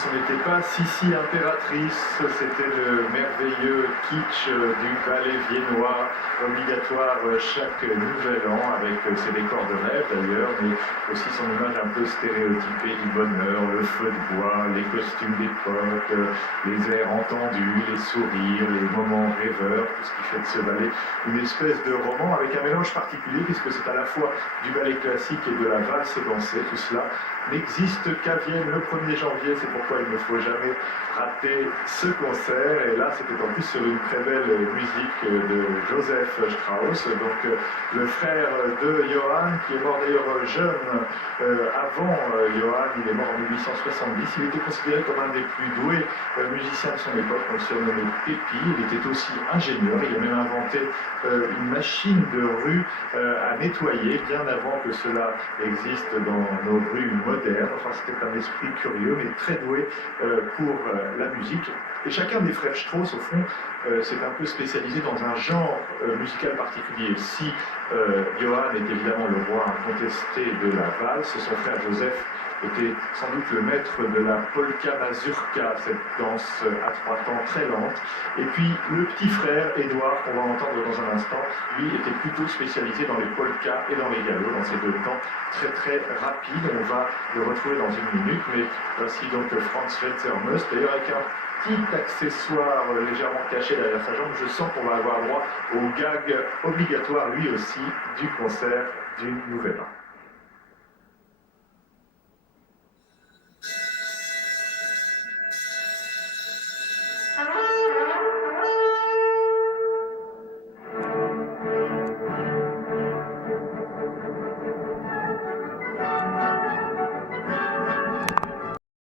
ce n'était pas Sissi impératrice, c'était le merveilleux kitsch du ballet viennois, obligatoire chaque nouvel an, avec ses décors de rêve d'ailleurs, mais aussi son image un peu stéréotypée du bonheur, le feu de bois, les costumes d'époque, les airs entendus, les sourires, les moments rêveurs, tout ce qui fait de ce ballet une espèce de roman avec un mélange particulier, puisque c'est à la fois du ballet classique et de la valse dansée. Tout cela n'existe qu'à Vienne le 1er janvier, c'est pourquoi il ne faut jamais rater ce concert. Et là, c'était en plus sur une très belle musique de Joseph Strauss, donc le frère de Johann, qui est mort d'ailleurs jeune avant Johann, il est mort en 1870. Il était considéré comme un des plus doués musiciens de son époque, on le surnommait Pépi. Il était aussi ingénieur, il a même inventé une machine de rue à nettoyer, bien avant que cela existe dans nos rues modernes. Enfin, c'était un esprit curieux, mais très doué pour la musique. Et chacun des frères Strauss, au fond, s'est un peu spécialisé dans un genre musical particulier. Si Johann est évidemment le roi incontesté de la valse, son frère Joseph était sans doute le maître de la polka mazurka, cette danse à 3 temps très lente. Et puis le petit frère, Édouard, qu'on va entendre dans un instant, lui était plutôt spécialisé dans les polkas et dans les galops, dans ces 2 temps très très rapides. On va le retrouver dans une minute, mais voici donc Franz Welser-Möst, d'ailleurs avec un petit accessoire légèrement caché derrière sa jambe. Je sens qu'on va avoir droit au gag obligatoire, lui aussi, du concert du Nouvel An.